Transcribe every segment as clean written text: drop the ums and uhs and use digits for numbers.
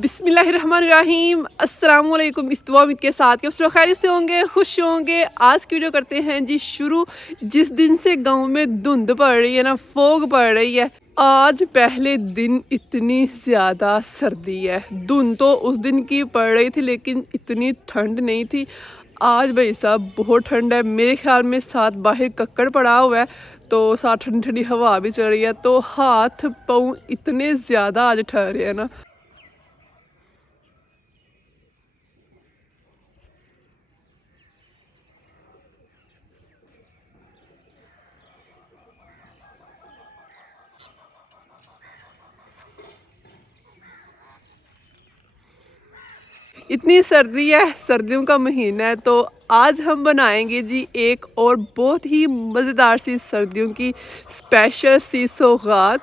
बिस्मिल्लाहिर्रहमानिर्रहीम अस्सलाम वालेकुम। इस दुआ उम्मीद के साथ कि आप सब खैरियत से होंगे, खुश होंगे। आज की वीडियो करते हैं जी शुरू। जिस दिन से गांव में धुंध पड़ रही है ना, फोग पड़ रही है, आज पहले दिन इतनी ज़्यादा सर्दी है। धुंध तो उस दिन की पड़ रही थी लेकिन इतनी ठंड नहीं थी। आज भाई साहब बहुत ठंड है। मेरे ख्याल में साथ बाहर कक्कड़ पड़ा हुआ है तो साथ ठंडी ठंडी हवा भी चल रही है, तो हाथ पाँव इतने ज़्यादा आज ठहरे हैं ना। इतनी सर्दी है, सर्दियों का महीना है, तो आज हम बनाएंगे जी एक और बहुत ही मज़ेदार सी सर्दियों की स्पेशल सी सौगात।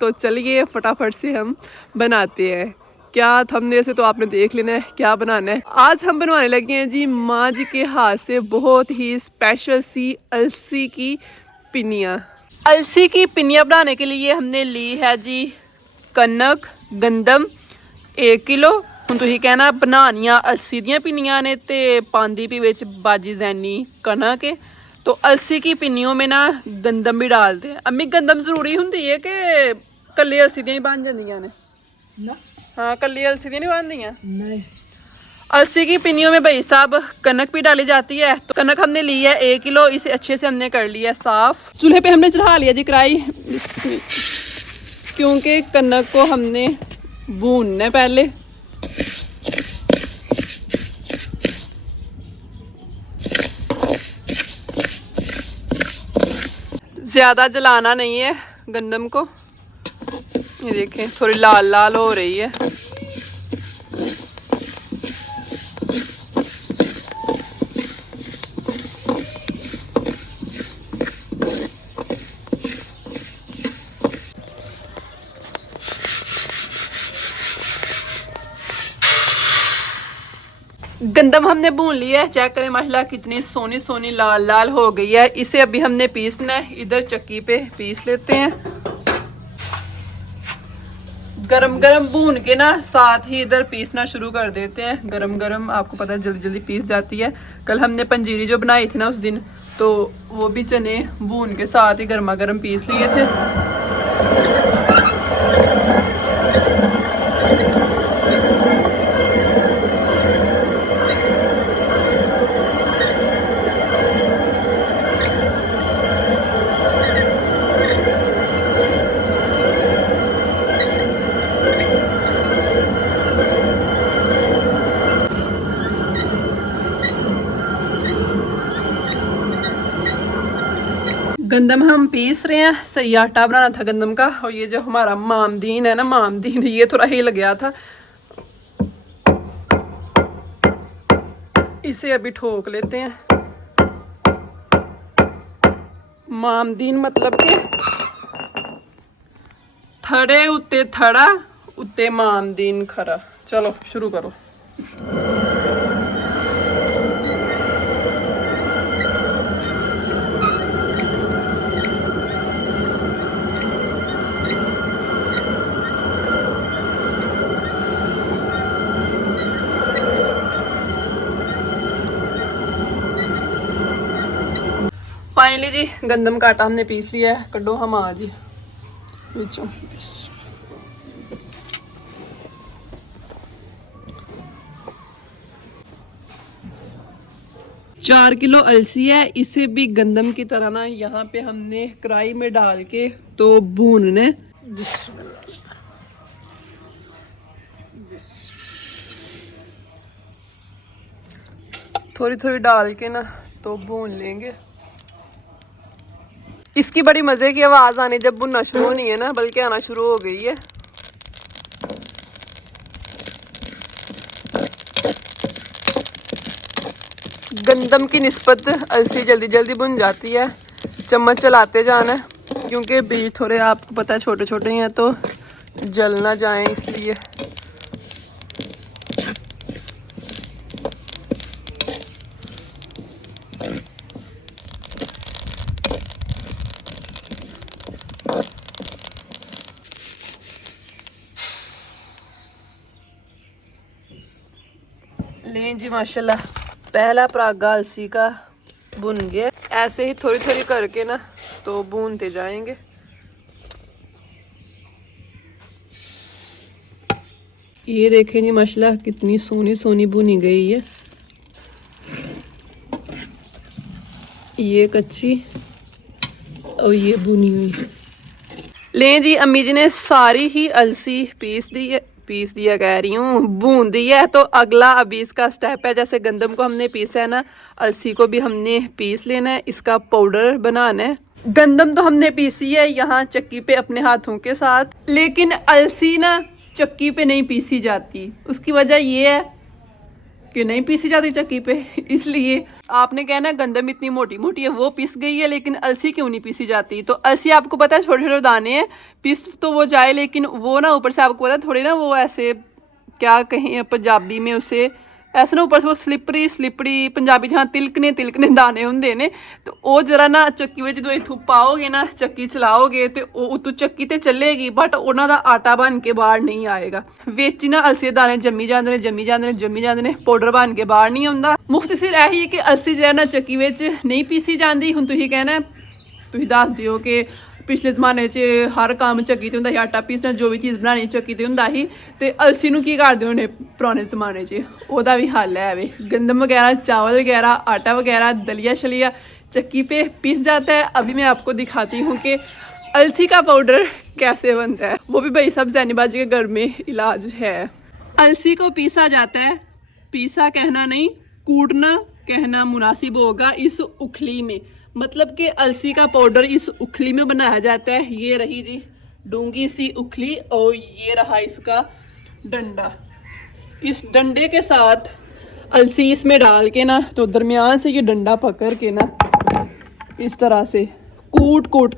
तो चलिए फटाफट से हम बनाते हैं। क्या थंबनेल से तो आपने देख लेना है क्या बनाना है। आज हम बनवाने लगे हैं जी माँ जी के हाथ से बहुत ही स्पेशल सी अलसी की पिनिया। अलसी की पिनिया बनाने के लिए हमने ली है जी कनक गंदम 1 किलो। ਹੁਣ ਤੁਸੀਂ कहना बनानिया अलसी ਦੀਆਂ पिनियाँ ने ते पांदी भी विच बाजी जैनी कनक है। तो अलसी की पिनियों में ना गंदम भी डालते हैं। अम्मी गंदम ज़रूरी होंगी है कि कल्ली अलसी दी बन जांदियां ने? हाँ, कल्ली अलसी दी नहीं बनदियां। नहीं, अलसी की पिनियों में भाई साहब कनक भी डाली जाती है। तो कनक हमने ली है 1 किलो। इसे अच्छे से हमने कर लिया साफ। चूल्हे पे हमने चढ़ा लिया जी कढ़ाई, क्योंकि कनक को हमने भूनना है पहले। ज़्यादा जलाना नहीं है गंदम को। ये देखें थोड़ी लाल लाल हो रही है। गंदम हमने भून लिया है। चेक करें माशाल्लाह कितनी सोनी सोनी लाल लाल हो गई है। इसे अभी हमने पीसना है। इधर चक्की पे पीस लेते हैं। गरम गरम भून के ना साथ ही इधर पीसना शुरू कर देते हैं। गरम गरम आपको पता है जल्दी जल्दी पीस जाती है। कल हमने पंजीरी जो बनाई थी ना उस दिन, तो वो भी चने भून के साथ ही गर्मा गर्म पीस लिए थे। गंदम हम पीस रहे हैं। सही आटा बनाना था गंदम का। और ये जो हमारा मामदीन है ना, मामदीन ये थोड़ा हिल गया था, इसे अभी ठोक लेते हैं। मामदीन मतलब के थड़े उत्ते थड़ा उत्ते मामदीन खरा। चलो शुरू करो। फाइनली जी गंदम का आटा हमने पीस लिया है। कड्डो हम आ जी बिचों। 4 किलो अलसी है। इसे भी गंदम की तरह ना यहाँ पे हमने कढ़ाई में डाल के तो भूनने। थोड़ी थोड़ी डाल के ना तो भून लेंगे। इसकी बड़ी मज़े की आवाज़ आनी जब भुनना शुरू नहीं है ना, बल्कि आना शुरू हो गई है। गंदम की निस्बत अलसी जल्दी जल्दी भुन जाती है। चम्मच चलाते जाना है क्योंकि बीज थोड़े आपको पता है छोटे छोटे हैं तो जल ना जाएं, इसलिए। लें जी माशाल्लाह पहला परागा अलसी का बुन गया। ऐसे ही थोड़ी थोड़ी करके ना तो भूनते जाएंगे। ये देखें जी माशाल्लाह कितनी सोनी सोनी बुनी गई है। ये कच्ची और ये बुनी हुई। लें जी अम्मी जी ने सारी ही अलसी पीस दिया कह रही हूँ, भून दी है। तो अगला अभी इसका स्टेप है, जैसे गंदम को हमने पीसा है ना, अलसी को भी हमने पीस लेना है, इसका पाउडर बनाना है। गंदम तो हमने पीसी है यहाँ चक्की पे अपने हाथों के साथ, लेकिन अलसी ना चक्की पे नहीं पीसी जाती। उसकी वजह ये है कि नहीं पीसी जाती चक्की पे, इसलिए आपने कहना गंदम इतनी मोटी मोटी है वो पीस गई है, लेकिन अलसी क्यों नहीं पीसी जाती। तो अलसी आपको पता है छोटे छोटे दाने हैं, पीस तो वो जाए, लेकिन वो ना ऊपर से आपको पता है थोड़ी ना वो ऐसे क्या कहें पंजाबी में उसे, ऐसे ना ऊपर से वो स्लिपरी स्लिपरी, पंजाबी जहाँ तिलकने तिलकने दाने होंगे ने, तो वो जरा ना चक्की में जो इथों पाओगे ना चक्की चलाओगे तो उतों चक्की तो चलेगी, बट उन्हों का आटा बन के बाहर नहीं आएगा। विच ना अलसी के दाने जम्मी जाते हैं जम्मी जाते हैं जम्मी जाते हैं, पाउडर बन के बाहर नहीं आता। मुख्तसर यही है कि अलसी जो है ना चक्की में नहीं पीसी जाती। हुण तुसीं कहना तुसीं दस दिओ कि पिछले जमाने च हर काम चक्की ते हुंदा ही, आटा पीसना जो भी चीज़ बनानी चक्की ते हुंदा ही, ते अलसी नूं की करदे होने पुराने जमाने च, ओह्दा भी हल है वे। गंदम वगैरह चावल वगैरह आटा वगैरह दलिया शलिया चक्की पे पीस जाता है। अभी मैं आपको दिखाती हूँ कि अलसी का पाउडर कैसे बनता है, वो भी भाई साहब जैनीबाजी के घर में इलाज है। अलसी को पीसा जाता है, पीसा कहना नहीं कूटना कहना मुनासिब होगा, इस उखली में, मतलब कि अलसी का पाउडर इस उखली में बनाया जाता है। ये रही जी डूंगी सी उखली और ये रहा इसका डंडा। इस डंडे के साथ अलसी इसमें डाल के ना तो दरमियान से ये डंडा पकड़ के ना इस तरह से कूट कूट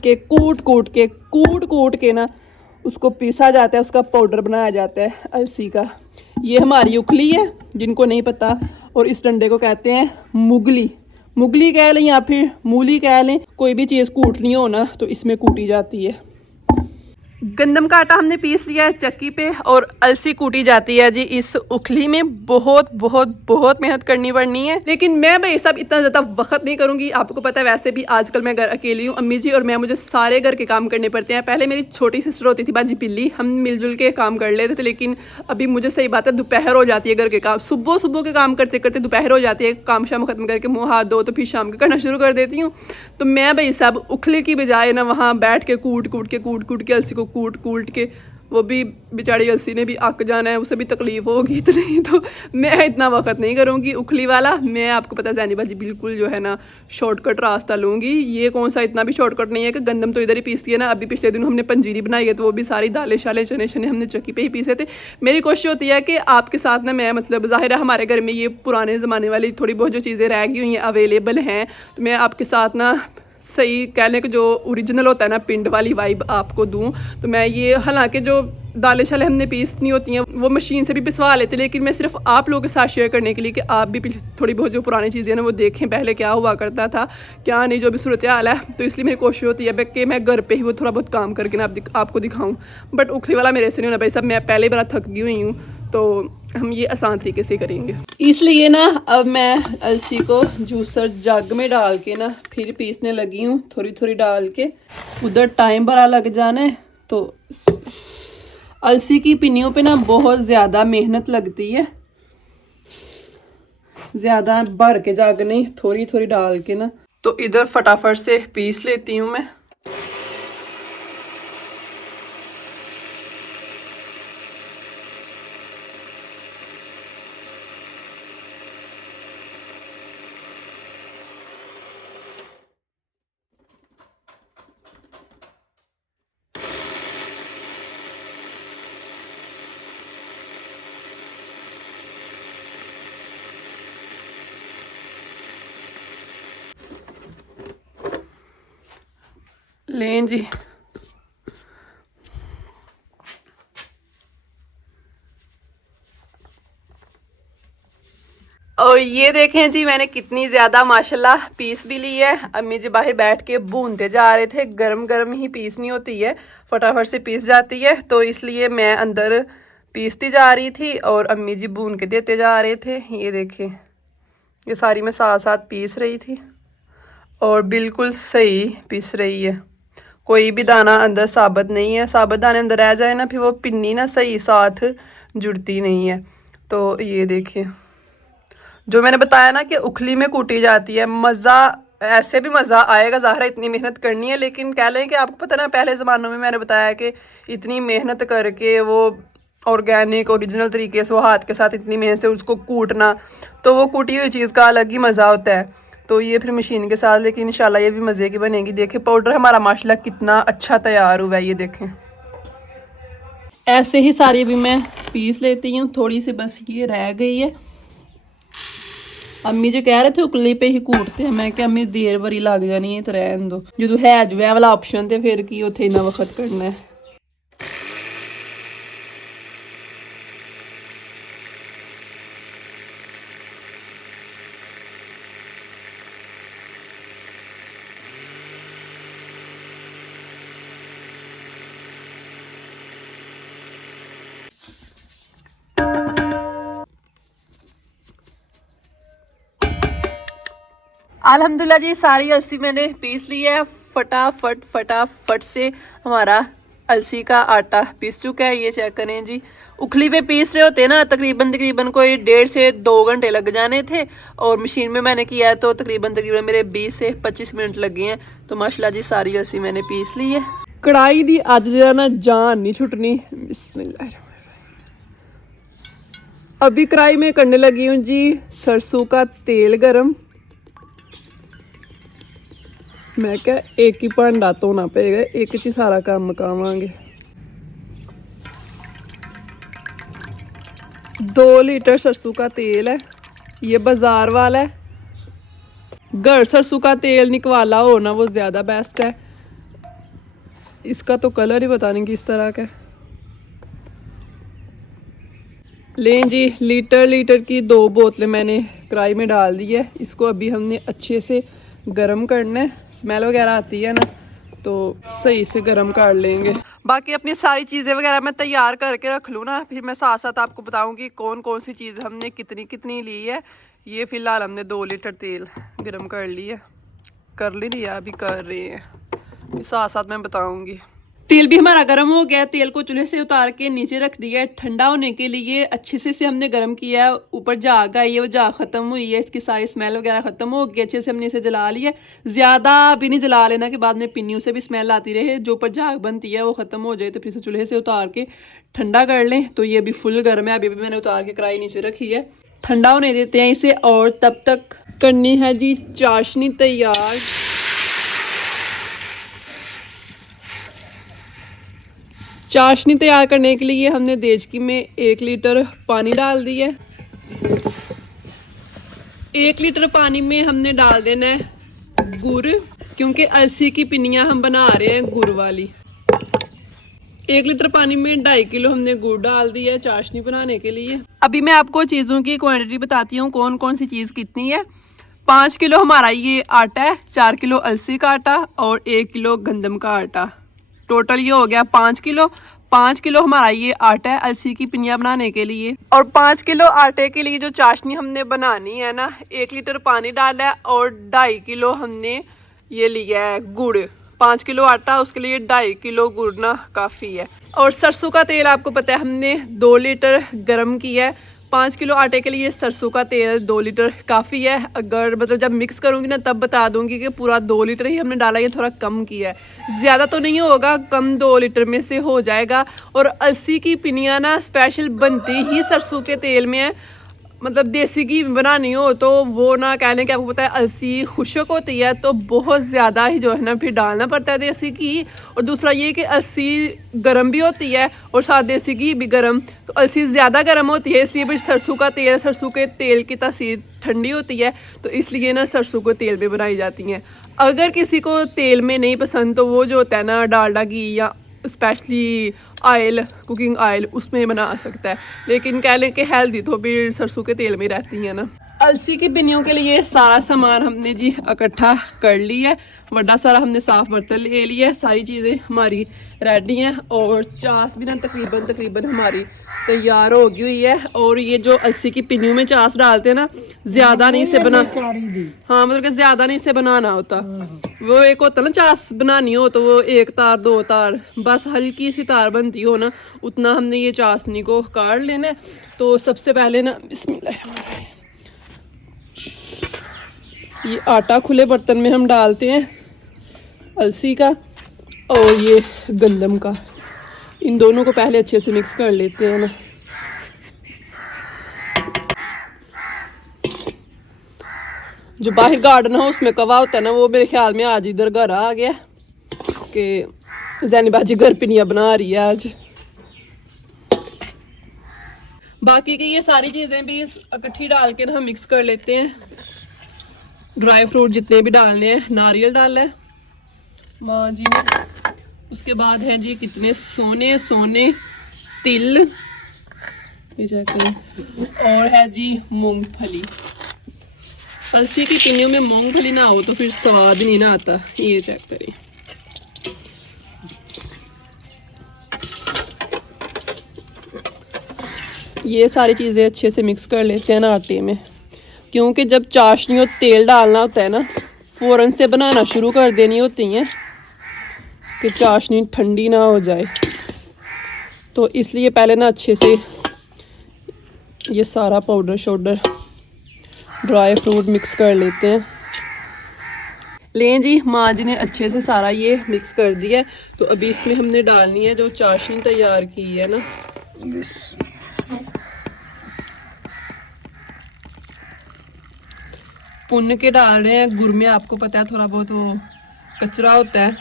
के ना उसको पीसा जाता है, उसका पाउडर बनाया जाता है अलसी का। ये हमारी उखली है जिनको नहीं पता, और इस डंडे को कहते हैं मुगली कह लें या फिर मूली कह लें। कोई भी चीज़ कूटनी हो ना तो इसमें कूटी जाती है। गंदम का आटा हमने पीस लिया है चक्की पे, और अलसी कूटी जाती है जी इस उखली में। बहुत बहुत बहुत मेहनत करनी पड़नी है, लेकिन मैं भाई सब इतना ज़्यादा वक्त नहीं करूँगी। आपको पता है वैसे भी आजकल मैं घर अकेली हूँ, अम्मी जी और मैं, मुझे सारे घर के काम करने पड़ते हैं। पहले मेरी छोटी सिस्टर होती थी बाजी पिल्ली, हम मिलजुल के काम कर लेते थे, लेकिन अभी मुझे सही बात है दोपहर हो जाती है घर के काम, सुबह के काम करते करते दोपहर हो जाती है। काम शाम खत्म करके मुँह हाथ धो तो फिर शाम के करना शुरू कर देती हूँ। तो मैं भाई सब उखली की बजाय ना वहाँ बैठ के कूट कूट के अलसी को कूट के, वो भी बेचारी अलसी ने भी अक जाना है, उसे भी तकलीफ होगी इतनी, तो मैं इतना वक्त नहीं करूँगी उखली वाला। मैं आपको पता है जैनीबाजी बिल्कुल जो है ना शॉर्टकट रास्ता लूँगी। ये कौन सा इतना भी शॉर्टकट नहीं है कि गंदम तो इधर ही पीसती है ना। अभी पिछले दिन हमने पंजीरी बनाई है तो वो भी सारी दालें शाले चने शने हमने चक्की पे ही पीसे थे। मेरी कोशिश होती है कि आपके साथ ना मैं, मतलब ज़ाहिर है हमारे घर में ये पुराने ज़माने वाली थोड़ी बहुत जो चीज़ें रह गई हुई हैं अवेलेबल हैं, तो मैं आपके साथ ना सही कहने को जो ओरिजिनल होता है ना पिंड वाली वाइब आपको दूं। तो मैं ये, हालांकि जो दालें शालें हमने पीसनी होती हैं वो मशीन से भी पिसवा लेते, लेकिन मैं सिर्फ आप लोगों के साथ शेयर करने के लिए कि आप भी थोड़ी बहुत जो पुरानी चीज़ें ना वो देखें पहले क्या हुआ करता था क्या नहीं, जो भी सूरत हाल है। तो इसलिए मेरी कोशिश होती है कि मैं घर पे ही वो थोड़ा बहुत काम करके ना आपको दिखाऊँ। बट उखली वाला मेरे से नहीं होना भाई साहब, मैं पहले बड़ा थक गई हुई हूँ, तो हम ये आसान तरीके से करेंगे। इसलिए ना अब मैं अलसी को जूसर जग में डाल के ना फिर पीसने लगी हूँ, थोड़ी थोड़ी डाल के। उधर टाइम बड़ा लग जाना है, तो अलसी की पिन्नियों पे ना बहुत ज़्यादा मेहनत लगती है, ज़्यादा भर के जग नहीं, थोड़ी थोड़ी डाल के ना। तो इधर फटाफट से पीस लेती हूँ मैं। लें जी और ये देखें जी मैंने कितनी ज़्यादा माशाल्लाह पीस भी ली है। अम्मी जी बाहर बैठ के भूनते जा रहे थे, गरम गरम ही पीसनी होती है, फटाफट से पीस जाती है, तो इसलिए मैं अंदर पीसती जा रही थी और अम्मी जी भून के देते जा रहे थे। ये देखें, ये सारी मैं साथ साथ पीस रही थी और बिल्कुल सही पीस रही है। कोई भी दाना अंदर साबुत नहीं है। साबुत दाने अंदर रह जाए ना, फिर वो पिन्नी ना सही साथ जुड़ती नहीं है। तो ये देखिए, जो मैंने बताया ना कि उखली में कूटी जाती है, मज़ा ऐसे भी मज़ा आएगा। ज़ाहिर है इतनी मेहनत करनी है, लेकिन कह लें कि आपको पता ना, पहले ज़मानों में मैंने बताया कि इतनी मेहनत करके वो ऑर्गेनिक ओरिजिनल तरीके से वो हाथ के साथ इतनी मेहनत से उसको कूटना, तो वो कूटी हुई चीज़ का अलग ही मज़ा होता है। तो ये फिर मशीन के साथ, लेकिन इंशाल्लाह ये भी मज़े की बनेगी। देखें पाउडर हमारा माशाल्लाह कितना अच्छा तैयार हुआ है। ये देखें, ऐसे ही सारी भी मैं पीस लेती हूँ। थोड़ी सी बस ये रह गई है। अम्मी जी कह रहे थे उकली पे ही कूटते हैं, मैं क्या अम्मी देर बड़ी लग जानी है तो रहन दो, जो है जो है वाला ऑप्शन थे फिर की उथे इन्ना वक्त करना है। अल्हम्दुलिल्लाह जी, सारी अलसी मैंने पीस ली है। फटाफट से हमारा अलसी का आटा पीस चुका है। ये चेक करें जी, उखली पे पीस रहे होते ना तकरीबन कोई 1.5 से 2 घंटे लग जाने थे, और मशीन में मैंने किया है तो तकरीबन मेरे 20 से 25 मिनट लगे हैं। तो माशाल्लाह जी सारी अलसी मैंने पीस ली है। कढ़ाई दी अज जरा ना जान नहीं छुटनी। बिस्मिल्लाह, अभी कढ़ाई में करने लगी हूँ जी सरसों का तेल गरम। मैं क्या एक ही भांडा धोना पेगा, एक च सारा काम मुकावांगे। 2 लीटर सरसों का तेल है, ये बाजार वाला है। घर सरसों का तेल निकवाला हो ना, वो ज़्यादा बेस्ट है। इसका तो कलर ही पता नहीं किस तरह का है। लें जी, लीटर की 2 बोतलें मैंने कढ़ाई में डाल दी है। इसको अभी हमने अच्छे से गरम करना है। स्मेल वगैरह आती है ना, तो सही से गरम कर लेंगे। बाकी अपनी सारी चीज़ें वगैरह मैं तैयार करके रख लूँ ना, फिर मैं साथ साथ आपको बताऊँगी कौन कौन सी चीज़ हमने कितनी ली है। ये फ़िलहाल हमने 2 लीटर तेल गरम कर लिया, कर लिया, अभी कर रहे हैं, साथ साथ मैं बताऊँगी। तेल भी हमारा गर्म हो गया। तेल को चूल्हे से उतार के नीचे रख दिया है ठंडा होने के लिए। अच्छे से हमने गर्म किया है। ऊपर झाग आई है, वो झाग खत्म हुई है, इसकी सारी स्मेल वगैरह खत्म हो गई। अच्छे से हमने इसे जला लिया। ज़्यादा भी नहीं जला लेना कि बाद में पिन्नियों से भी स्मेल आती रहे। जो ऊपर झाग बनती है वो ख़त्म हो जाए तो फिर से चूल्हे से उतार के ठंडा कर लें। तो ये अभी फुल गर्म है। अभी भी मैंने उतार के कढ़ाई नीचे रखी है, ठंडा होने देते हैं इसे। और तब तक करनी है जी चाशनी तैयार। चाशनी तैयार करने के लिए हमने देचकी में 1 लीटर पानी डाल दिया है। 1 लीटर पानी में हमने डाल देना है गुड़, क्योंकि अलसी की पिन्नियाँ हम बना रहे हैं गुड़ वाली। 1 लीटर पानी में 2.5 किलो हमने गुड़ डाल दिया है चाशनी बनाने के लिए। अभी मैं आपको चीज़ों की क्वांटिटी बताती हूँ, कौन कौन सी चीज़ कितनी है। 5 किलो हमारा ये आटा है, 4 किलो अलसी का आटा और 1 किलो गंदम का आटा। टोटल ये हो गया 5 किलो। 5 किलो हमारा ये आटा है अलसी की पिन्नियाँ बनाने के लिए। और 5 किलो आटे के लिए जो चाशनी हमने बनानी है ना, 1 लीटर पानी डाला है और 2.5 किलो हमने ये लिया है गुड़। 5 किलो आटा, उसके लिए 2.5 किलो गुड़ ना काफ़ी है। और सरसों का तेल आपको पता है हमने 2 लीटर गर्म किया है। 5 किलो आटे के लिए सरसों का तेल 2 लीटर काफ़ी है। अगर मतलब जब मिक्स करूँगी ना तब बता दूँगी कि पूरा 2 लीटर ही हमने डाला, ये थोड़ा कम किया है। ज़्यादा तो नहीं होगा, कम 2 लीटर में से हो जाएगा। और अलसी की पिन्नियाँ ना स्पेशल बनती ही सरसों के तेल में है। मतलब देसी घी बनानी हो तो वो ना कहने के आपको पता है अलसी खुशक होती है, तो बहुत ज़्यादा ही जो है ना फिर डालना पड़ता है देसी घी। और दूसरा ये कि अलसी गर्म भी होती है और साथ देसी घी भी गर्म, तो अलसी ज़्यादा गर्म होती है, इसलिए फिर सरसों का तेल, सरसों के तेल की तासीर ठंडी होती है, तो इसलिए ना सरसों को तेल में बनाई जाती हैं। अगर किसी को तेल में नहीं पसंद तो वो जो होता है ना डालडा घी या स्पेशली ऑयल, कुकिंग ऑयल, उसमें बना सकता है। लेकिन कह लें कि हेल्दी तो भी सरसों के तेल में रहती है ना। अलसी की पिन्नियों के लिए सारा सामान हमने जी इकट्ठा कर लिया है। बड़ा सारा हमने साफ बर्तन ले लिया है, सारी चीज़ें हमारी रेडी हैं और चास भी ना तकरीबन हमारी तैयार हो गई हुई है। और ये जो अलसी की पिन्नियों में चास डालते हैं ना, ज़्यादा नहीं इसे बना, हाँ मतलब कि ज़्यादा नहीं इसे बनाना होता। वो एक होता ना चास बनानी हो तो वो 1 तार 2 तार, बस हल्की सी तार बनती हो ना, उतना हमने ये चाशनी को काट लेना है। तो सबसे पहले ना बिस्मिल्लाह, ये आटा खुले बर्तन में हम डालते हैं अलसी का और ये गंदम का, इन दोनों को पहले अच्छे से मिक्स कर लेते हैं ना। जो बाहर गार्डन है उसमें कवा होता है ना, वो मेरे ख्याल में आज इधर घर आ गया कि जैनी बाजी घर पिनिया बना रही है आज। बाकी की ये सारी चीज़ें भी इकट्ठी डाल के ना हम मिक्स कर लेते हैं। ड्राई फ्रूट जितने भी डालने हैं, नारियल डालना है माँ जी ने, उसके बाद है जी कितने सोने सोने तिल, ये चेक करें, और है जी मूंगफली। अलसी की पिन्नियों में मूंगफली ना हो तो फिर स्वाद नहीं ना आता, ये चेक करें। ये सारी चीज़ें अच्छे से मिक्स कर लेते हैं ना आटे में, क्योंकि जब चाशनी और तेल डालना होता है ना, फ़ौरन से बनाना शुरू कर देनी होती है कि चाशनी ठंडी ना हो जाए। तो इसलिए पहले ना अच्छे से ये सारा पाउडर शाउडर ड्राई फ्रूट मिक्स कर लेते हैं। लें जी, माँ जी ने अच्छे से सारा ये मिक्स कर दिया है। तो अभी इसमें हमने डालनी है जो चाशनी तैयार की है ना, पुन के डाल रहे हैं। गुड़ में आपको पता है थोड़ा बहुत वो कचरा होता है।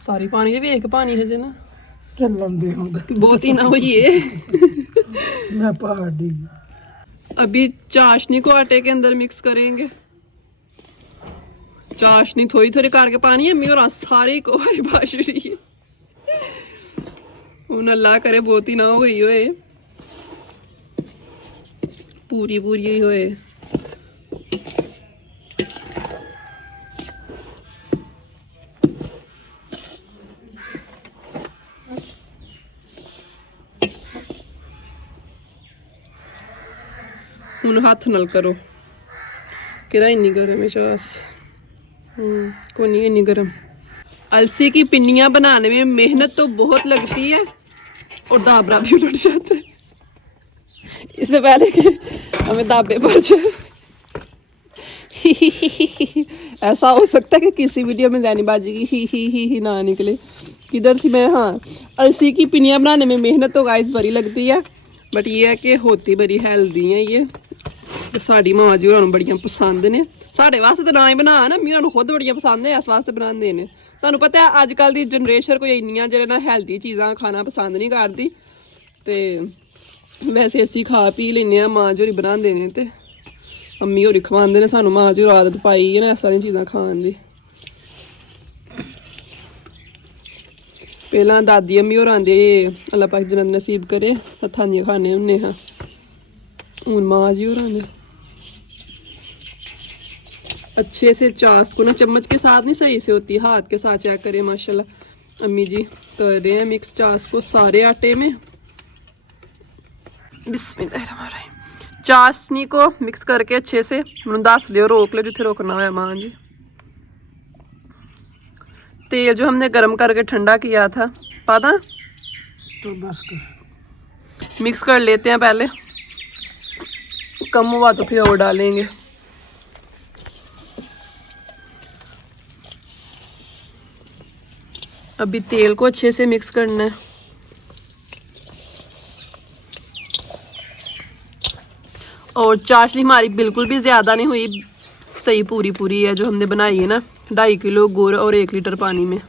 सारी पानी भी एक पानी है ना, बहुत ही ना हो ये मैं पहाड़ी। अभी चाशनी को आटे के अंदर मिक्स करेंगे। चाशनी थोड़ी थोड़ी करके पानी है, मेरा सारे को हरी बाशुरी है। अल्लाह करे बहुत ही ना हो गई होए, पूरी पूरी ही होए। ਹੁਣ ਹੱਥ ਨਾਲ करो, किरा इन्नी गर्म है चास, को नहीं इन्नी गर्म। अलसी की पिन्नियाँ बनाने में मेहनत तो बहुत लगती है और दाबरा भी उलट जाता है। इससे पहले कि हमें दाबे पड़ जाए ऐसा हो सकता है कि किसी वीडियो में जैनी बाजी की ही ना निकले। किधर थी मैं? हाँ, अलसी की पिन्नियाँ बनाने में मेहनत तो गाइस बड़ी लगती है, बट ये है कि होती बड़ी हेल्दी है ये। तो साड़ी माँ जी होरां बड़ियां पसंद ने, साढ़े वास्ते तो ना ही बना ना, मैं खुद बड़ियां पसंद है, इस वास्ते बनाते ने। तुहानू पता है अजकल की जनरेशन कोई इन्नियां जेह्ड़े ना हेल्दी चीज़ां खाना पसंद नहीं करती, तो वैसे असी खा पी लेने, माँ जी होरी बनाते ने ते अम्मी होरी खवांदे ने सानू, माँ जी होर आदत पाई है ना इस सारी चीज़ां खान दी। पहला दादी अम्मी होर आंदे, अल्लाह पाक जन्नत नसीब करे, हत्थां दियां खाने होने हाँ, हूँ माँ जी होर आंदे। अच्छे से चास को ना चम्मच के साथ नहीं सही से होती, हाथ के साथ चेक करें। माशाल्लाह अम्मी जी कर रहे हैं मिक्स चास को सारे आटे में। बिस्मिल्लाहिर्रहमानिर्रहीम। चाशनी को मिक्स करके अच्छे से मैं दस लियो, रोक लो जिथे रोकना है माँ जी। तेल जो हमने गर्म करके ठंडा किया था पता, तो बस कर मिक्स कर लेते हैं पहले, कम हुआ तो फिर और डालेंगे। अभी तेल को अच्छे से मिक्स करना है। और चाशनी हमारी बिल्कुल भी ज़्यादा नहीं हुई, सही पूरी पूरी है जो हमने बनाई है ना, 2.5 किलो गुड़ और 1 लीटर पानी में।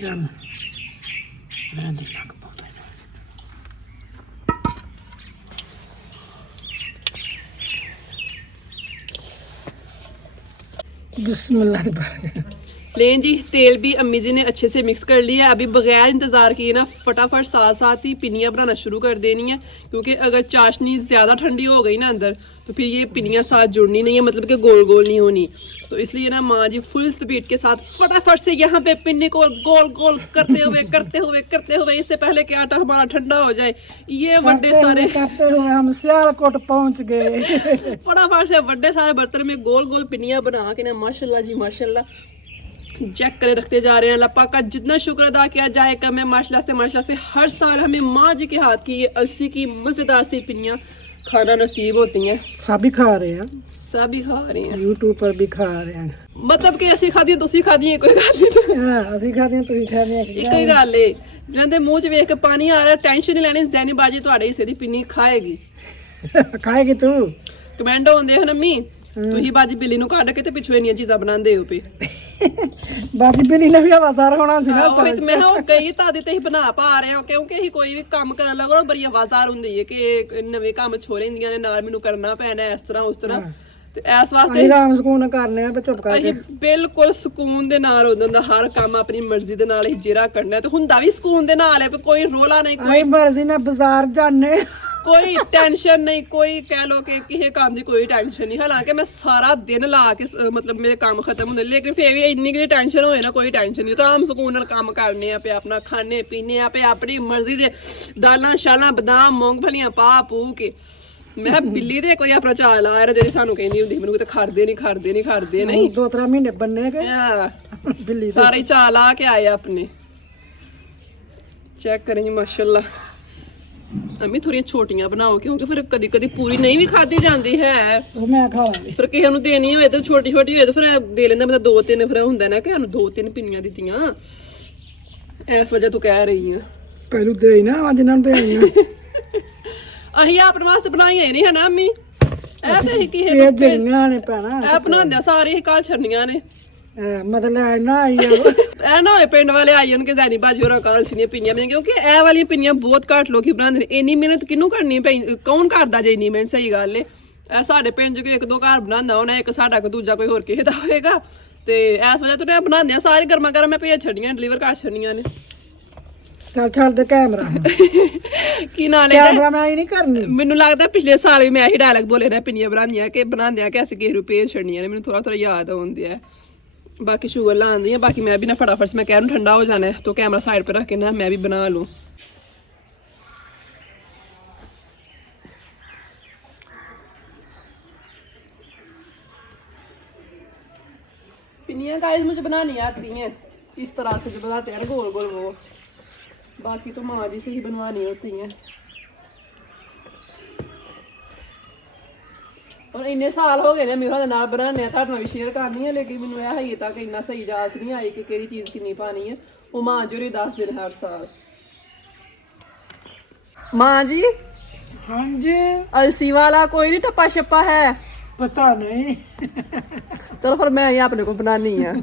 ਚੱਲ ਰਹਿਣ ਦੇ ਲੱਗ ਬਹੁਤ बिस्मिल्लाह की बरकत। लें जी, तेल भी अम्मी जी ने अच्छे से मिक्स कर लिया है। अभी बगैर इंतज़ार किए ना फटाफट साथ साथ ही पिनियाँ बनाना शुरू कर देनी है, क्योंकि अगर चाशनी ज़्यादा ठंडी हो गई ना अंदर तो फिर ये पिनियाँ साथ जुड़नी नहीं है, मतलब कि गोल गोल नहीं होनी। तो इसलिए ना माँ जी फुल स्पीड के साथ फटाफट से यहाँ पे पिन्नी को गोल गोल करते हुए इससे पहले कि आटा हमारा ठंडा हो जाए, ये बड़े सारे करते हुए हम सियालकोट पहुंच गए। फटाफट से बड़े सारे बर्तन में गोल गोल पिनियाँ बना के ना माशाल्लाह जी माशाल्लाह चेक करे रखते जा रहे हैं। अल्लाह पाक का जितना शुक्र अदा किया जाए कम है। माशाल्लाह से हर साल हमें माँ जी के हाथ की ये अलसी की मज़ेदार सी पिनियाँ खाना नसीब होती हैं। सभी खा रहे हैं, सभी खा रहे हैं, यूट्यूब पर भी खा रहे हैं। मतलब कि ਅਸੀਂ ਖਾਦੀ ਤੁਸੀਂ ਖਾਦੀ ਕੋਈ ਗੱਲ ਨਹੀਂ। ਹਾਂ ਅਸੀਂ ਖਾਦੇ ਹਾਂ, ਤੁਸੀਂ ਖਾਦੇ ਆ। ਇੱਕੋ ਹੀ ਗੱਲ ਏ, ਜਿਹਨਾਂ ਦੇ ਮੂੰਹ 'ਚ ਵੇਖ ਕੇ ਪਾਣੀ ਆ ਰਿਹਾ, ਟੈਨਸ਼ਨ ਨਹੀਂ ਲੈਣੀ, ਜ਼ੈਨੀ ਬਾਜੀ ਤੁਹਾਡੇ ਹਿੱਸੇ ਦੀ ਪਿੰਨੀ ਖਾਏਗੀ। ਖਾਏਗੀ ਤੂੰ? ਕਮੈਂਟ ਹੁੰਦੇ ਹਨ ਅੰਮੀ ਤੁਸੀਂ ਬਾਜੀ ਬਿੱਲੀ ਨੂੰ ਕੱਢ ਕੇ ਤੇ ਪਿੱਛੋਂ ਇੰਨੀਆਂ ਚੀਜ਼ਾਂ ਬਣਾਉਂਦੇ ਹੋ ਪਏ। ਬਾਜੀ ਬਿੱਲੀ ਨੇ ਵੀ ਆਵਾਜ਼ਾਰ ਹੋਣਾ ਸੀ ਨਾ ਮੈਂ ਉਹ ਕਈ ਤਾਦੀ ਤੇ ਹੀ ਬਣਾ ਪਾ ਰਹੇ ਹਾਂ, ਕਿਉਂਕਿ ਅਸੀਂ ਕੋਈ ਵੀ ਕੰਮ ਕਰਨ ਲੱਗੋ ਬੜੀ ਆਵਾਜ਼ਾਰ ਹੁੰਦੀ ਹੈ ਕਿ ਨਵੇਂ ਕੰਮ ਛੋ ਲੈਂਦੀਆਂ ਨੇ, ਨਾਲ ਮੈਨੂੰ ਕਰਨਾ ਪੈਣਾ ਇਸ ਤਰ੍ਹਾਂ ਉਸ ਤਰ੍ਹਾਂ। ਤੇ ਇਸ ਵਾਸਤੇ ਆਰਾਮ ਸਕੂਨ ਕਰਨੇ ਆ, ਚੁੱਪ ਕਰਕੇ ਬਿਲਕੁਲ ਸਕੂਨ ਦੇ ਨਾਲ ਹੁੰਦਾ ਹਰ ਕੰਮ ਆਪਣੀ ਮਰਜ਼ੀ ਦੇ ਨਾਲ ਹੀ ਜਿਹੜਾ ਕਰਨਾ, ਤੇ ਹੁੰਦਾ ਵੀ ਸਕੂਨ ਦੇ ਨਾਲ ਹੈ, ਕੋਈ ਰੋਲਾ ਨਹੀਂ, ਕੋਈ ਮਰਜ਼ੀ ਨਾਲ ਬਾਜ਼ਾਰ ਜਾਣੇ, ਕੋਈ ਟੈਨਸ਼ਨ ਨਹੀਂ, ਕੋਈ ਕਹਿ ਲੋ ਕਿ ਕਿਸੇ ਕੰਮ ਦੀ ਕੋਈ ਟੈਨਸ਼ਨ ਨਹੀਂ। ਹਾਲਾਂਕਿ ਮੈਂ ਸਾਰਾ ਦਿਨ ਲਾ ਕੇ ਮਤਲਬ ਮੇਰੇ ਕੰਮ ਖਤਮ ਹੁੰਦੇ, ਲੇਕਿਨ ਫੇਰ ਵੀ ਇੰਨੀ ਕਿ ਟੈਨਸ਼ਨ ਹੋਏ ਨਾ ਕੋਈ ਟੈਨਸ਼ਨ ਨਹੀਂ, ਆਰਾਮ ਸਕੂਨ ਨਾਲ ਕੰਮ ਕਰਨੇ ਆ ਪਏ, ਆਪਣਾ ਖਾਣੇ ਪੀਣੇ ਆ ਪਏ, ਆਪਣੀ ਮਰਜ਼ੀ ਦੇ ਦਾਲਾਂ ਸ਼ਾਲਾਂ ਬਦਾਮ ਮੂੰਗਫਲੀਆਂ ਪਾ ਪੂ ਕੇ। ਮੈਂ ਬਿੱਲੀ ਦੇ ਇੱਕ ਵਾਰੀ ਆਪਣਾ ਚਾਲ ਆ ਰਿਹਾ ਜਿਹੜੀ ਸਾਨੂੰ ਕਹਿੰਦੀ ਹੁੰਦੀ ਮੈਨੂੰ ਕਿਤੇ ਖੜਦੇ ਨਹੀਂ 2-3 ਮਹੀਨੇ ਬੰਨੇ ਗਏ ਬਿੱਲੀ ਦੇ ਸਾਰੇ ਚਾਲ ਆ ਕੇ ਆਏ ਆਪਣੇ। ਚੈੱਕ ਕरें माशाल्लाह। अम्मी थोड़ी छोटियां बनाओ, क्योंकि फिर कदी कदी पूरी नहीं भी खाधी जाती है, मैं खावांगी फिर किसी ਨੂੰ ਦੇਣੀ ਹੋਏ ਤਾਂ ਛੋਟੀ ਛੋਟੀ ਹੋਏ ਤਾਂ ਫਿਰ ਦੇ ਲੈਂਦਾ ਬੰਦਾ, 2-3 ਫਿਰ ਹੁੰਦਾ ਨਾ ਕਿ ਸਾਨੂੰ 2-3 ਪਿੰਨੀਆਂ ਦਿੱਤੀਆਂ, ਇਸ ਵਜ੍ਹਾ ਤੂੰ ਕਹਿ ਰਹੀ ਆ ਪਹਿਲੂ ਦੇ ਹੀ ਨਾ ਜਿਨ੍ਹਾਂ ਨੂੰ ਦੇਣੀਆਂ। ਅਸੀਂ ਆਪਣੇ ਵਾਸਤੇ ਬਣਾਈਆਂ ਨਹੀਂ ਹੈ ਨਾ ਅੰਮੀ, ਇਹ ਤੇ ਕਿਸੇ ਇਹ ਜਿਹੜੀਆਂ ਨੇ ਪੈਣਾ ਇਹ ਬਣਾਉਂਦੇ ਸਾਰੇ ਹੀ ਕਾਲ ਛਰਨੀਆਂ ਨੇ, ਮਤਲਬ ਨਾ ਆਈ ਇਹ ਨਾ ਹੋਏ ਪਿੰਡ ਵਾਲੇ ਆਈ ਕਿ ਜ਼ੈਨੀ ਬਾਜੀ ਹੋਰਾਂ ਕਾਲ ਸੀਨੀਆਂ ਪਿੰਨੀਆਂ ਬਣੀਆਂ, ਕਿਉਂਕਿ ਇਹ ਵਾਲੀਆਂ ਪਿੰਨੀਆਂ ਬਹੁਤ ਘੱਟ ਲੋਕੀ ਬਣਾਉਂਦੇ ਨੇ। ਇੰਨੀ ਮਿਹਨਤ ਕਿਹਨੂੰ ਕਰਨੀ ਪਈ, ਕੌਣ ਕਰਦਾ ਜੇ ਇੰਨੀ ਮਿਹਨਤ? ਸਹੀ ਗੱਲ ਏ, ਇਹ ਸਾਡੇ ਪਿੰਡ 'ਚ 1-2 ਘਰ ਬਣਾਉਂਦਾ ਹੋਣਾ, ਇੱਕ ਸਾਡਾ ਕੋ ਦੂਜਾ ਕੋਈ ਹੋਰ ਕਿਸੇ ਦਾ ਹੋਏਗਾ, ਤੇ ਇਸ ਵਜ੍ਹਾ ਤੋਂ ਬਣਾਉਂਦੇ ਆ ਸਾਰੇ ਗਰਮਾ ਗਰਮ ਮੈਂ ਭੇਜ ਛੱਡੀਆਂ, ਡਿਲੀਵਰ ਕਰ ਛੱਡੀਆਂ ਨੇ। ਚੱਲ ਛੱਡ ਦੇ ਕੈਮਰਾ ਕੀ ਨਾਂ ਲੈ ਕੈਮਰਾ ਮੈਂ ਨਹੀਂ ਕਰਨੀ। ਮੈਨੂੰ ਲੱਗਦਾ ਪਿਛਲੇ ਸਾਲ ਵੀ ਮੈਂ ਇਹੀ ਡਾਇਲੌਗ ਬੋਲੇ ਨਾ, ਪਿੰਨੀਆਂ ਬਣਾਉਂਦੀਆਂ ਕਿ ਅਸੀਂ ਕਿਸੇ ਨੂੰ ਭੇਜ ਛੱਡੀਆਂ ਨੇ, ਮੈਨੂੰ ਥੋੜਾ ਯਾਦ ਆਉਂਦੀ ਹੈ। बाकी शुगर ला आंदी है, बाकी मैं भी ना फटाफट से मैं कह रहा हूँ ठंडा हो जाना है तो कैमरा साइड पे रख के ना मैं भी बना लूँ। पिनियाँ गाइस मुझे बनानी आती हैं इस तरह से जो बनाते हैं गोल गोल, वो बाकी तो माँ जी से ही बनवानी होती हैं। और इन्ने साल हो गए ने मेरे नाल बनाने तुहाडे नाल भी शेयर करनी है, लेकिन मैनूं यह है तक इन्ना सही जाच नहीं आई कि केड़ी चीज़ किन्नी पानी है, वो माँ जी होरी दस दिन हर साल। माँ जी हाँ जी, अलसी वाला कोई नहीं टप्पा शप्पा है? पता नहीं चलो फिर मैं ही अपने को बनानी है।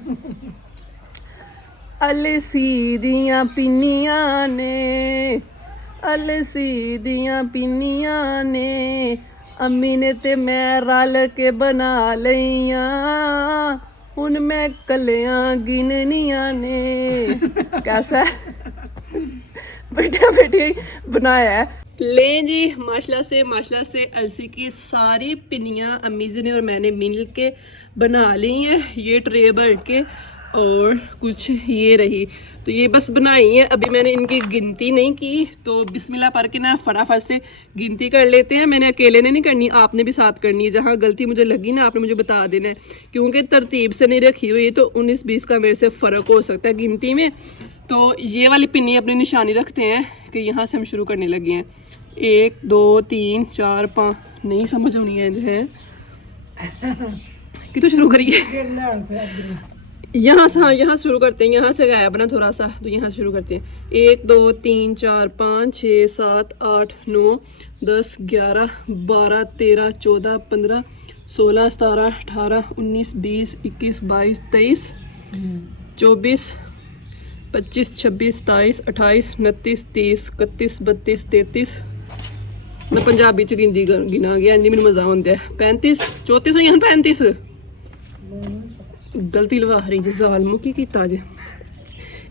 अलसी दियां पिन्नियां ने, अलसी दियां पिन्नियां ने, अम्मी ने ते मैं रल के बना लिया, हुन मैं कलियां गिननियां ने। कैसा है? बेटिया बेटी बनाया है। लें जी माशाल्लाह से अलसी की सारी पिनियाँ अम्मी जी ने और मैंने मिल के बना ली हैं। ये ट्रे भर के और कुछ ये रही, तो ये बस बनाई है। अभी मैंने इनकी गिनती नहीं की, तो बिस्मिल्लाह पढ़ के ना फटाफट से गिनती कर लेते हैं। मैंने अकेले ने नहीं करनी, आपने भी साथ करनी है। जहाँ गलती मुझे लगी ना आपने मुझे बता देना है, क्योंकि तरतीब से नहीं रखी हुई तो 19-20 का मेरे से फ़र्क हो सकता है गिनती में। तो ये वाली पिन्नी अपनी निशानी रखते हैं कि यहाँ से हम शुरू करने लगे हैं। 1 2 3 4 5 नहीं समझ होनी है कि तो शुरू करिए यहाँ से। हाँ यहाँ शुरू करते हैं, यहाँ से गायब ना थोड़ा सा, तो यहाँ से शुरू करते हैं। 1 2 3 4 5 6 7 8 9 10 11 12 13 14 15 16 17 18 19 20 21 22 23 24 25, 26, 27, 28, 29, 30, 31, 32, 33 मैं पंजाबी च गिनती गिना गया इंज मैनू मजा आंदा है 35 34 होई 35 गलती लवा रही जी जालमो की कीता जे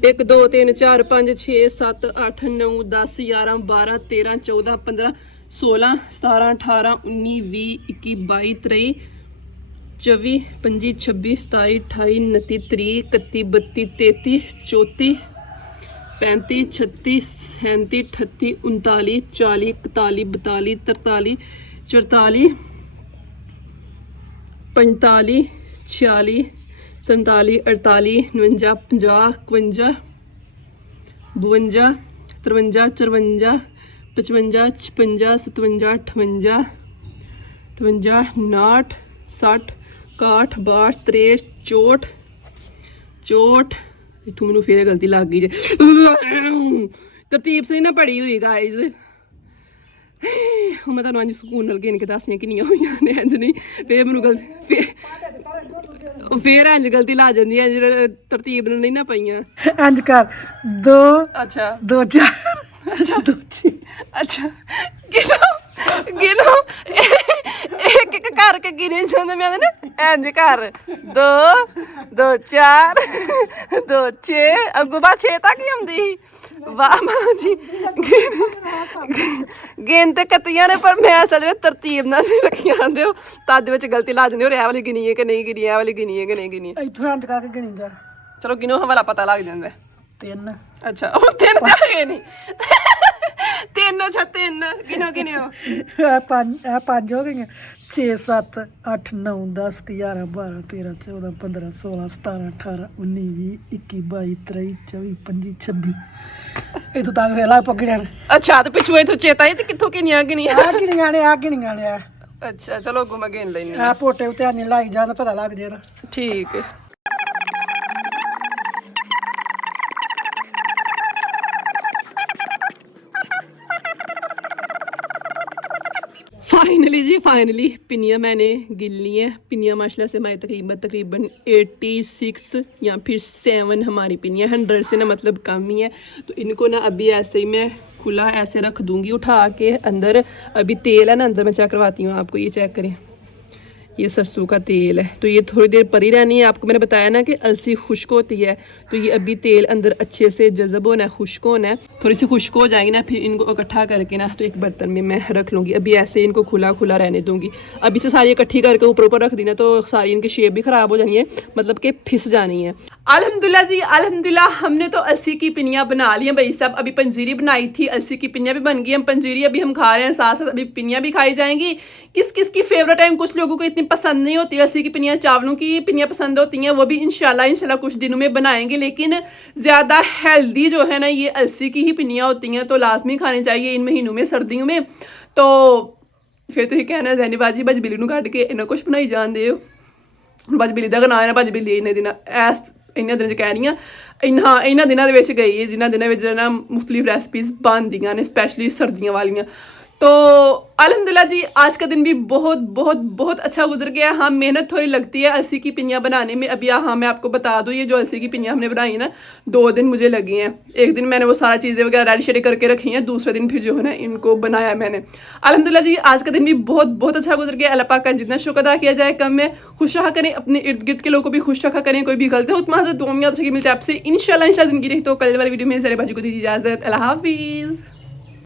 1 2 3 4 5 6 7 8 9 10 11 12 13 14 15 16 17 18 19 20 21 22 23 24 25 26 27 28 29 30 31 32 33 34 35 36 37 38 39 40 41 42 43 44 45 46 47 48 49 50 51 52 53 54 55 56 57 58 58 59 60 61 62 63 64 इतों मैनू फिर गलती लग गई जे तरतीब से ना पढ़ी हुई गाइज मैं तुहानू अज सुकून नाल गिन के दसनी किन्नियां होईयां ने इंज नहीं फिर मैनू गलती फिर इंज गलती ला जांदी है इंज तरतीब नाल नहीं ना पईयां इंज कर 2 अच्छा 2 4 अच्छा 2 6 अच्छा गिनो गिनो एक एक करके गिने जांदे मैं ना इंज कर 2 2 4 2 6 अगो बा 6 तक ही आंदी वाह मां जी गिन ते कतियां ने पर मैं असल में तरतीब नाल नहीं रखियां आंदे हो तद विच गलती ला जांदी और ए वाली गिनी है कि नहीं गिनी ए वाली गिनी है कि नहीं गिनी इथों इंज करके गिनी जा चलो गिनो हवाला पता लग जांदा 3 अच्छा ਉਹ ਤਿੰਨ ਤੇ ਆ ਗਏ ਨਹੀਂ ਤਿੰਨ ਅੱਛਾ ਤਿੰਨ ਗਿਣੋ ਗਿਣੋ ਇਹ 5 ਹੋ ਗਈਆਂ 6 7 8 9 10 11 12 13 14 15 16 17 18 19 20 21 22 23 24 25 26 ਇਹ ਤੋਂ ਤੱਕ ਵੇਲਾ ਪਕੜਿਆ ਅੱਛਾ ਤੇ ਪਿੱਛੋਂ ਇਥੋਂ ਚੇਤਾ ਹੀ ਤੇ ਕਿੱਥੋਂ ਕਿੰਨੀਆਂ ਗਿਣੀਆਂ ਆ ਗਿਣੀਆਂ ਨੇ ਅੱਛਾ ਚਲੋ ਅੱਗੋਂ ਮੈਂ ਗਿਣ ਲੈਣੀ ਆ ਪੋਟੇ ਉਤੇ ਨਹੀਂ ਲਾਈ ਜਾਂਦਾ ਪਤਾ ਲੱਗ ਜਾਏਗਾ ਠੀਕ ਹੈ फाइनली पिनियाँ मैंने गिन ली हैं पिनियाँ माशाल्लाह से हमारी तकरीबन 86 या फिर 7 हमारी पिनियाँ 100 से ना मतलब कम ही है तो इनको ना अभी ऐसे ही मैं खुला ऐसे रख दूंगी उठा के अंदर अभी तेल है ना अंदर मैं चेक करवाती हूँ आपको ये चेक करें ये सरसों का तेल है तो ये थोड़ी देर पड़ी रहनी है आपको मैंने बताया ना कि अलसी खुश्क होती है तो ये अभी तेल अंदर अच्छे से जज़ब होना है खुश्क होना है थोड़ी सी खुश्क हो जाएगी ना फिर इनको इकट्ठा करके ना तो एक बर्तन में मैं रख लूँगी अभी ऐसे इनको खुला खुला रहने दूँगी अभी से सारी इकट्ठी करके ऊपर ऊपर रख दी ना तो सारी इनकी शेप भी ख़राब हो जानी है मतलब कि फिस जानी है अल्हम्दुलिल्लाह जी अल्हम्दुलिल्लाह हमने तो अलसी की पिनियाँ बना ली हैं भाई साहब अभी पंजीरी बनाई थी अलसी की पिनियाँ भी बन गई हैं पंजीरी अभी हम खा रहे हैं साथ साथ अभी पिनियाँ भी खाई जाएंगी किस किस की फेवरेट है कुछ लोगों को इतनी पसंद नहीं होती अलसी की पिनियाँ चावलों की पिनियाँ पसंद होती हैं वो भी इंशाल्लाह कुछ दिनों में बनाएंगे लेकिन ज़्यादा हेल्दी जो है ना ये अलसी की ही पिनियाँ होती हैं तो लाजमी खानी चाहिए इन महीनों में सर्दियों में तो फिर तो ये कहना जैनी बाजी बज बिली नूं कट के इन्ना कुछ बनाई जाते हो बज बिली का ना है ना बज बिली इन्ने दिन ऐस इन्ने दिन कह रही हाँ इन्होंने दिनों के गई है जिन्होंने दिनों में ना मुख्तलिफ रेसिपीज़ बनदियां ने स्पैशली सर्दियों वालियां तो अल्हम्दुलिल्लाह जी आज का दिन भी बहुत बहुत बहुत अच्छा गुजर गया हाँ मेहनत थोड़ी लगती है अलसी की पिनियाँ बनाने में अभी हाँ मैं आपको बता दूँ ये जो अलसी की पिनियाँ हमने बनाई है ना 2 दिन मुझे लगे हैं एक दिन मैंने वो सारा चीज़ें वगैरह रेडी शेडी करके रखी हैं दूसरे दिन फिर जो है ना इनको बनाया मैंने अल्हम्दुलिल्लाह जी आज का दिन भी बहुत बहुत अच्छा गुजर गया अल्लाह पाक का जितना शुक्र अदा किया जाए कम में खुश रखा करें अपने इर्द गिर्द के लोगों को भी खुश रखा करें कोई भी गलती हो तो माजरत दुआ में मिलते हैं आपसे इंशाल्लाह जिंदगी रही तो कल वाली वीडियो में सारे बाजी को दीजिए इजाज़त अल्लाह हाफिज़।